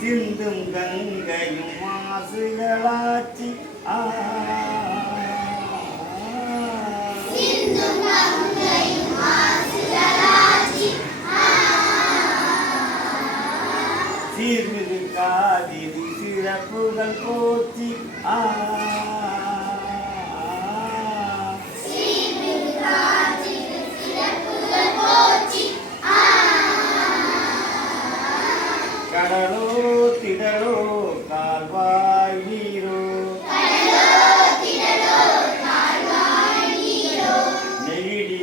சிந்தும் கங்கையும் ஆசுகளாச்சி. ஆ. சீர்மிகு காதிரி சிறப்புகள் போற்றி. ஆ. கடலோ திடலோ கால்வாய் நீரோ. நெகிழி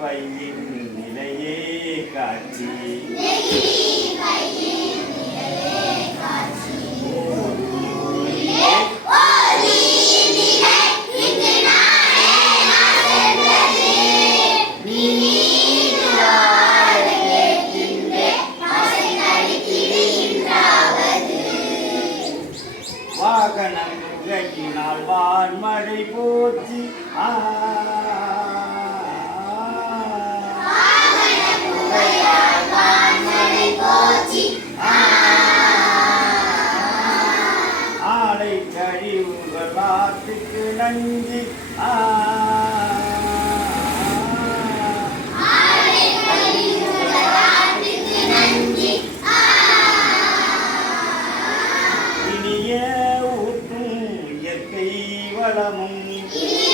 பையின் நிலையே காட்சி. முகக்கினால் வான்மழை போற்றி. ஆ. ஆடை கழிவுகள் வாத்துக்கு நன்றி. ஆ. இல்லை